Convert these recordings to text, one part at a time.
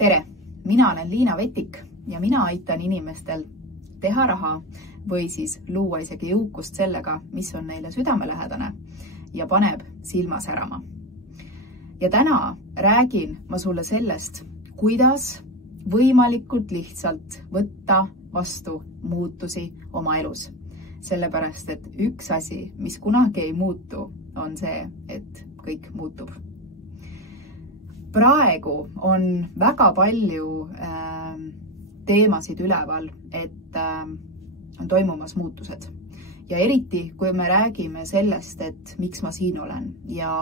Tere! Mina olen Liina Vetik ja mina aitan inimestel teha raha või siis luua isegi jõukust sellega, mis on neile südamelähedane ja paneb silma särama. Ja täna räägin ma sulle sellest, kuidas võimalikult lihtsalt võtta vastu muutusi oma elus. Sellepärast, et üks asi, mis kunagi ei muutu, on see, et kõik muutub. Praegu on väga palju teemasid üleval, et on toimumas muutused. Ja eriti, kui me räägime sellest, et miks ma siin olen ja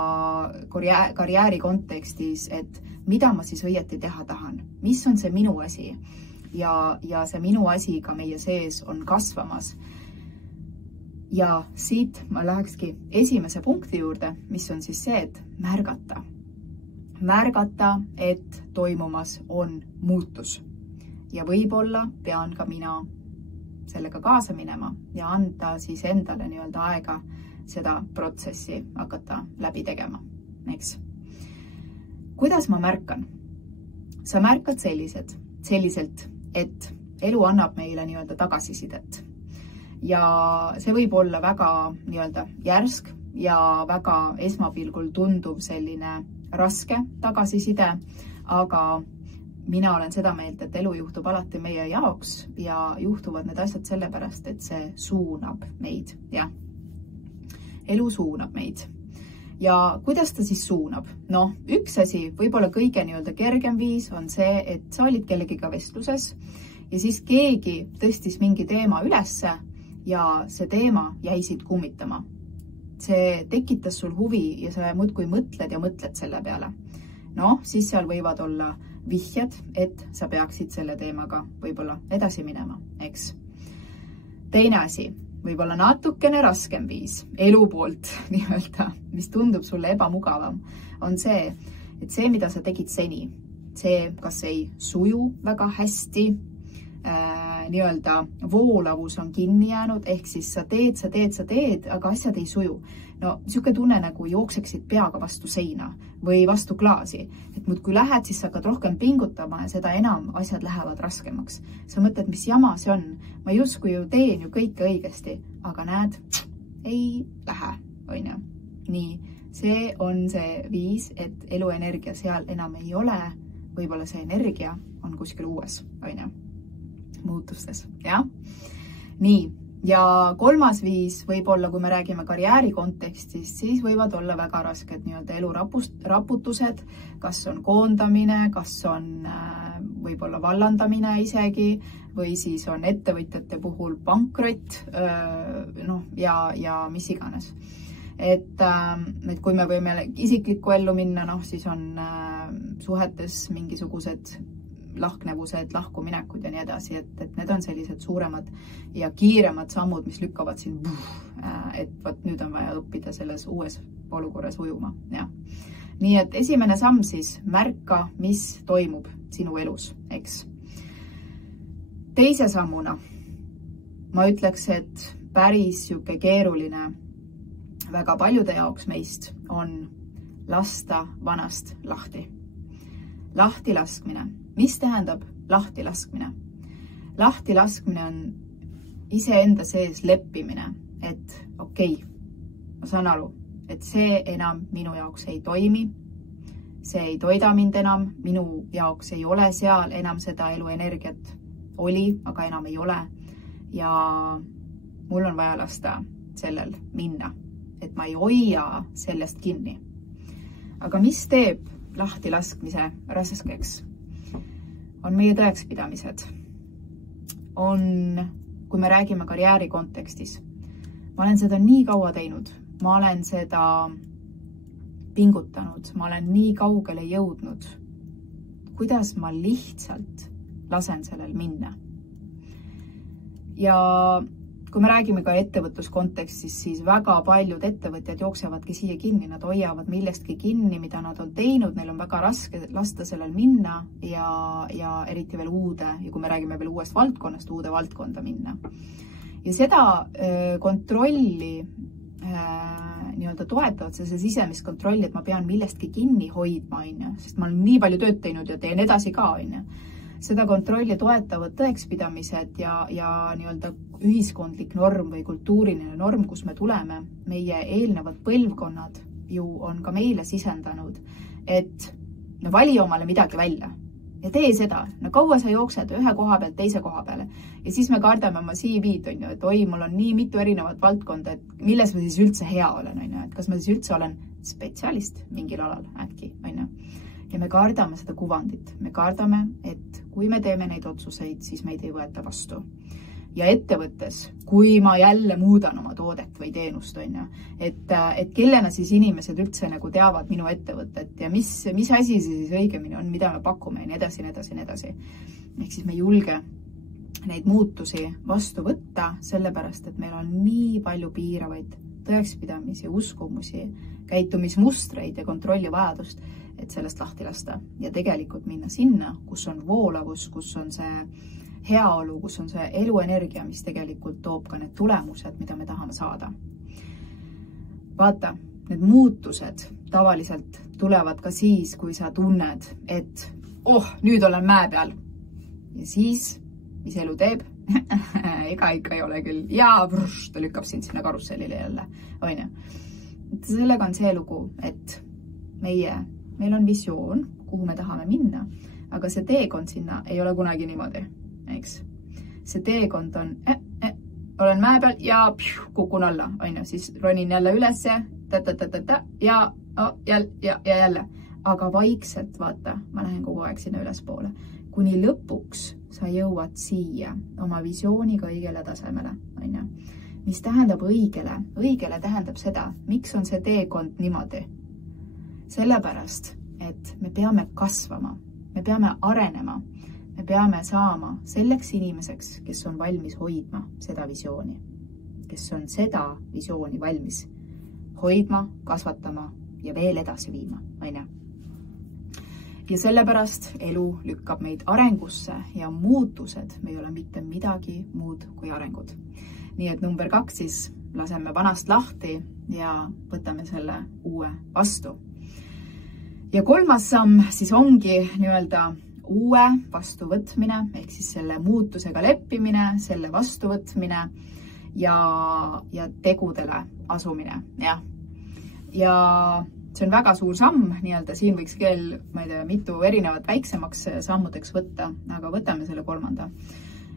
karjääri kontekstis, et mida ma siis õieti teha tahan, mis on see minu asi ja see minu asi ka meie sees on kasvamas. Ja siit ma lähekski esimese punkti juurde, mis on siis see, et märgata. Märgata, et toimumas on muutus. Ja võib-olla pean ka mina sellega kaasa minema ja anda siis endale nii-öelda aega seda protsessi hakata läbi tegema. Eks? Kuidas ma märkan? Sa märkad selliselt, et elu annab meile nii-öelda tagasisidet. Ja see võib olla väga nii-öelda järsk ja väga esmapilgul tunduv selline raske tagasiside, aga mina olen seda meelt, et elu juhtub alati meie jaoks ja juhtuvad need asjad sellepärast, et see suunab meid. Ja. Elu suunab meid. Ja kuidas ta siis suunab? No, üks asi, võib-olla kõige nii-öelda kergem viis on see, et sa olid kellegiga vestluses ja siis keegi tõstis mingi teema ülesse ja see teema jäi siit kummitama. See tekitas sul huvi ja sa muudkui mõtled ja mõtled selle peale. No, siis seal võivad olla vihjed, et sa peaksid selle teemaga võib-olla edasi minema, eks. Teine asi, võib-olla natukene raskem viis, elu poolt nii-öelda, mis tundub sulle ebamugavam, on see, et see, mida sa tegid seni, see kas ei suju väga hästi, nii-öelda voolavus on kinni jäänud, ehk siis sa teed, aga asjad ei suju. No, niisugune tunne nagu jookseksid peaga vastu seina või vastu klaasi. Et kui lähed, siis sa hakkad rohkem pingutama ja seda enam asjad lähevad raskemaks. Sa mõtled, mis jama see on. Ma justkui ju teen ju kõike õigesti, aga näed, ei lähe, on ju. Nii, see on see viis, et eluenergia seal enam ei ole. Võib-olla see energia on kuskil uues, on ju. Muutustes, jah? Nii, ja kolmas viis võib-olla, kui me räägime karjääri kontekstis, siis võivad olla väga rasked nii-öelda elu raputused, kas on koondamine, kas on võib-olla vallandamine isegi, või siis on ettevõtjate puhul pankrot, ja mis iganes. Et kui me võime isiklikku ellu minna, siis on suhetes mingisugused lahknevused, lahkuminekud ja nii edasi, et need on sellised suuremad ja kiiremad sammud, mis lükkavad siin, et nüüd on vaja õppida selles uues olukorras ujuma. Ja. Nii et esimene samm siis märka, mis toimub sinu elus, eks. Teise sammuna ma ütleks, et päris juke keeruline väga paljude jaoks meist on lasta vanast lahti. Lahti laskmine. Mis tähendab lahti laskmine? Lahti laskmine on iseenda sees leppimine, et okei, ma saan aru, et see enam minu jaoks ei toimi, see ei toida mind enam, minu jaoks ei ole seal enam seda eluenergiat, oli, aga enam ei ole ja mul on vaja lasta sellel minna, et ma ei hoia sellest kinni. Aga mis teeb lahti laskmise raskeks? On meie tõekspidamised. On, kui me räägime karjääri kontekstis. Ma olen seda nii kaua teinud. Ma olen seda pingutanud. Ma olen nii kaugele jõudnud. Kuidas ma lihtsalt lasen sellel minna? Ja kui me räägime ka ettevõtluskontekstis, siis väga paljud ettevõtjad jooksevadki siia kinni, nad hoiavad millestki kinni, mida nad on teinud, neil on väga raske lasta sellel minna ja eriti veel uude, ja kui me räägime veel uuest valdkonnast, uude valdkonda minna. Ja seda kontrolli nii-öelda toetavad see sisemist kontrolli, et ma pean millestki kinni hoidma, sest ma olen nii palju tööd teinud ja teen edasi ka, Seda kontrolli toetavad tõekspidamised ja nii-öelda ühiskondlik norm või kultuuriline norm, kus me tuleme, meie eelnevad põlvkonnad ju on ka meile sisendanud, et no vali omale midagi välja ja tee seda. No kaua sa jooksed ühe koha pealt teise koha peale ja siis me kardame oma CV-d, et oi, mul on nii mitu erinevat valdkonda, et milles ma siis üldse hea olen, et kas ma siis üldse olen spetsialist mingil alal äkki, Ja me kardame seda kuvandit. Me kardame, et kui me teeme neid otsuseid, siis meid ei võeta vastu. Ja ettevõttes, kui ma jälle muudan oma toodet või teenust, et kellena siis inimesed üldse nagu teavad minu ettevõtet ja mis asi siis õigemini on, mida me pakume ja nii edasi, nii edasi, nii edasi. Ehk siis me ei julge neid muutusi vastu võtta, sellepärast, et meil on nii palju piiravaid tõekspidamisi, uskumusi, käitumismustreid ja kontrollivajadust, et sellest lahti lasta ja tegelikult minna sinna, kus on voolavus, kus on see heaolu, kus on see eluenergia, mis tegelikult toob ka need tulemused, mida me tahame saada. Vaata, need muutused tavaliselt tulevad ka siis, kui sa tunned, et nüüd olen mäe peal. Ja siis, mis elu teeb? Ega ikka ei ole küll. Ja ta lükkab sind sinna karussellile jälle. Sellega on see lugu, et meil on visioon, kuhu me tahame minna, aga see teekond sinna ei ole kunagi niimoodi, eks. See teekond on, olen mäe peal ja kukun alla, siis ronin jälle üles ja jälle. Aga vaikselt, vaata, ma lähen kogu aeg sinna ülespoole. Kuni lõpuks sa jõuad siia oma visiooniga õigele tasemele, Mis tähendab õigele? Õigele tähendab seda, miks on see teekond niimoodi? Sellepärast, et me peame kasvama, me peame arenema, me peame saama selleks inimeseks, kes on valmis hoidma seda visiooni, kes on seda visiooni valmis hoidma, kasvatama ja veel edasi viima, Ja sellepärast elu lükkab meid arengusse ja muutused me ei ole mitte midagi muud kui arengud. Nii et number 2 siis laseme vanast lahti ja võtame selle uue vastu. Ja 3. samm siis ongi nii-öelda uue vastuvõtmine, ehk siis selle muutusega leppimine, selle vastuvõtmine ja tegudele asumine. Ja see on väga suur samm, nii-öelda siin võiks kell, ma ei tea, mitu erinevat väiksemaks sammudeks võtta, aga võtame selle 3.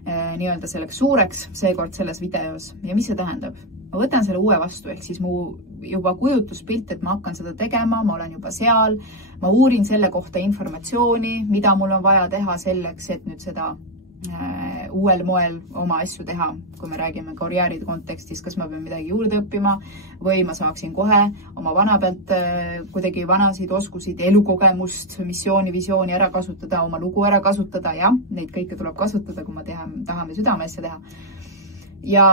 Nii-öelda selleks suureks seekord selles videos. Ja mis see tähendab? Ma võtan selle uue vastu, ehk siis mu juba kujutuspilt, et ma hakkan seda tegema, ma olen juba seal, ma uurin selle kohta informatsiooni, mida mul on vaja teha selleks, et nüüd seda uuel moel oma asju teha, kui me räägime karjääri kontekstis, kas ma pean midagi juurde õppima või ma saaksin kohe oma vana pealt kuidagi vanasid oskusid, elukogemust, missiooni, visiooni ära kasutada, oma lugu ära kasutada, jah, neid kõike tuleb kasutada, kui ma tahame südame asja teha. Ja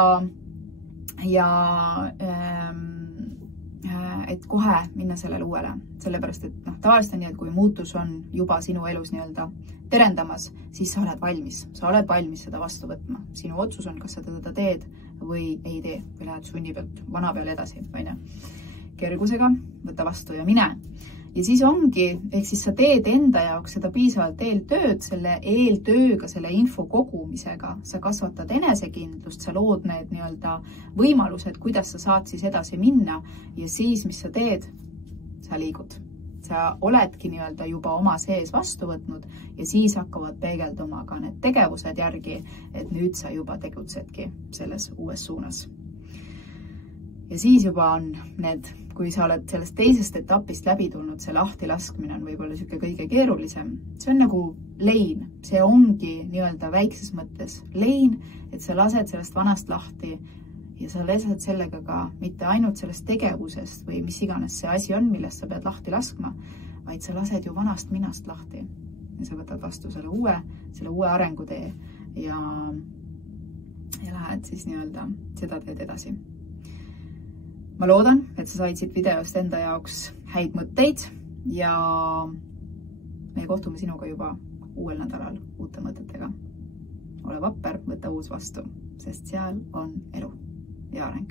et kohe minna sellele uuele, sellepärast, et tavaliselt on nii, et kui muutus on juba sinu elus nii-öelda terendamas, siis sa oled valmis seda vastu võtma. Sinu otsus on, kas sa teda teed või ei tee, või lähed sunni pealt vana peale edasi, kergusega, võta vastu ja mine. Ja siis ongi, ehk siis sa teed enda jaoks seda piisavalt eeltööd, selle eeltööga, selle info kogumisega, sa kasvatad enesekindlust, sa lood need nii-öelda võimalused, kuidas sa saad siis edasi minna ja siis, mis sa teed, sa liigud. Sa oledki nii-öelda juba oma sees vastu võtnud ja siis hakkavad peegelduma ka need tegevused järgi, et nüüd sa juba tegutsedki selles uues suunas. Ja siis juba on need, kui sa oled sellest teisest etapist läbi tulnud, see lahti laskmine on võib-olla siuke kõige keerulisem. See on nagu lein, see ongi nii-öelda väikses mõttes lein, et sa lased sellest vanast lahti ja sa lased sellega ka mitte ainult sellest tegevusest või mis iganes see asi on, millest sa pead lahti laskma, vaid sa lased ju vanast minast lahti ja sa võtad vastu selle uue arengutee ja lähed siis nii-öelda seda teed edasi. Ma loodan, et sa said siit videost enda jaoks häid mõtteid ja me kohtume sinuga juba uuel nädalal uute mõtetega. Ole vapper, võta uus vastu, sest seal on elu ja areng.